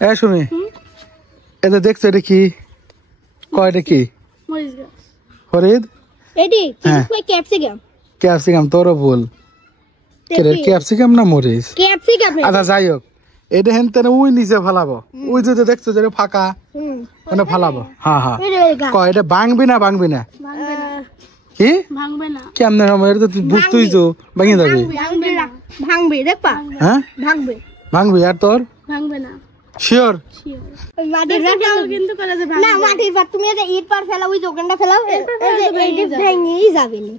এ শুনি এটা দেখছো এটা কি কয়টা কি মরিচ গাছ ফরিদ এডি ক্যাপসিকাম ক্যাপসিকাম তোরও ভুল ক্যাপসিকাম না মরিচ ক্যাপসিকাম আচ্ছা যাই হোক এটা হেন তেন ওই নিচে ফেলাবো ওই যে দেখছো যে ফাঁকা ওটা ফেলাবো হ্যাঁ হ্যাঁ কয় এটা ভাঙবি না কি ভাঙবে না কেমনে সময় এটা তুই বুঝতেই তো ভেঙে যাবে ভাঙবে দেখবা হ্যাঁ ভাঙবি আর তোর ভাঙবে না শিওর মাটির ভাত কিন্তু করে যে না মাটির ভাত তুমি যে ইট পার ফেলাও ওই দোকানটা ফেলাও এই ভেঙেই যাবে না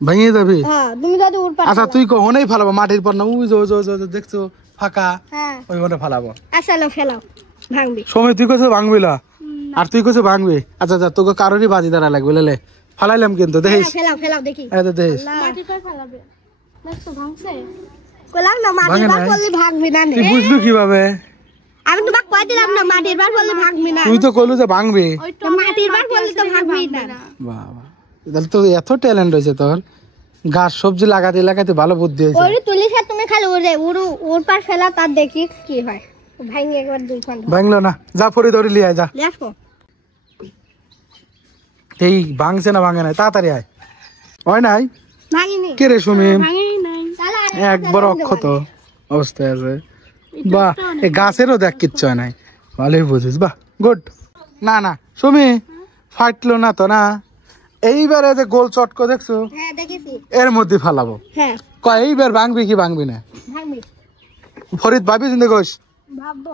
ভেঙে যাবে হ্যাঁ তুমি যদি উঠ পার আচ্ছা তুই কোনেই ফেলাবো মাটির পর না ওই যে দেখছো ফাঁকা হ্যাঁ ওইখানে ফেলাবো আচ্ছা না ফেলাও ভাঙবে সময় তুই কইছো ভাঙবি না আর তুই কইছো ভাঙবি আচ্ছা আচ্ছা তোকে কারোরই বাজি দাঁড়া লাগবে লেলে ফেলাইলাম কিন্তু দেখিস ফেলাও দেখি এই তো দেখিস মাটির পার ফেলাবে দেখছো ভাঙছে কইলাম না মাটির পার করলে ভাঙবি না তুই বুঝলু কিভাবে আমি তোমাকে কই দিলাম না মাটির পার করলে ভাঙবি না তুই তো কইলু যে ভাঙবি মাটির পার করলে তো ভাঙবি না বাবা তাহলে তো এত ট্যালেন্ট হয়েছে তোর গাছ সবজি লাগাতে ভালো বুদ্ধি হয়েছে ওরে তুলিস তুমি খালি ওর পার ফেলা তার দেখি কি হয় ভাঙি একবার দুই ঘন্টা ভাঙলো না যা ফরি ধরে লিয়ে আয় যা দেখো এই ভাঙছে না ভাঙে নাই তাড়াতাড়ি আয় হয় নাই ভাঙিনি কে রে সুমি ভাঙিনি নাই একবার অক্ষত অবস্থায় আছে বাহ এই গাছেরও দেখ কিচ্ছু হয় নাই ভালোই বুঝিস বাহ গুড না না সুমি ফাটলো না তো না এইবারে যে গোল চটকো দেখছো হ্যাঁ দেখেছি এর মধ্যে ফালাবো হ্যাঁ কয় এইবার ভাঙবি কি ভাঙবি না ভাঙবি ফরিদ ভাবি চিন্তা করিস ভাববো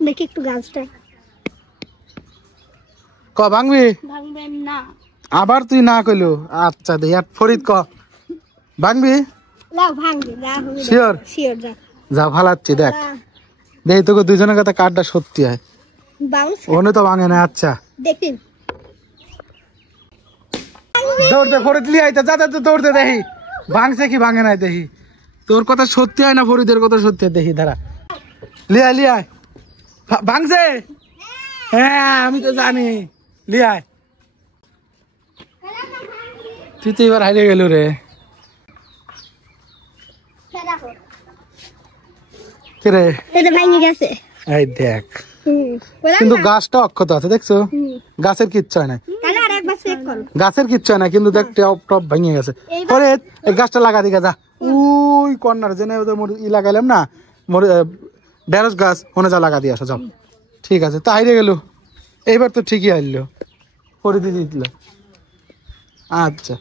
দেখি একটু গাছটা ভাঙবি ভাঙবেন না আবার তুই না কইলু আচ্ছা দে আর ফরিদ ভাঙবি লাও ভাঙবি যা হবে শিওর যা যা ফালাচ্ছি দেখ দেখ তোকে দুজনের কথা কার্ডটা সত্যি হয় বাউন্স ওনে তো ভাঙে না আচ্ছা দেখি দৌড়তে ফরিদ লিয়ে আইতা যা দৌড়তে দেখি ভাঙছে কি ভাঙে নাই দেখি তোর কথা সত্যি হয় না ফরিদের কথা সত্যি হয় দেখি দাঁড়া লিয়া ভাঙছে হ্যাঁ আমি তো জানি লিয়ায় তুই তো এবার হারিয়ে গেল রে কে রে এটা ভেঙে গেছে এই দেখ কিন্তু গাছটা অক্ষত আছে দেখছো গাছের কিচ্ছু হয় না তাহলে আরেকবার চেক করো গাছের কিচ্ছু হয় না কিন্তু দেখ টপ ভেঙে গেছে পরে এই গাছটা লাগা দিকে যা ওই কর্নার জেনে ই লাগাইলাম না ঢেঁড়স গাছ ওনে যা লাগা দিয়ে আসো যাও ঠিক আছে তা হারিয়ে গেল এইবার তো ঠিকই হারলো করে দিয়ে দিল আচ্ছা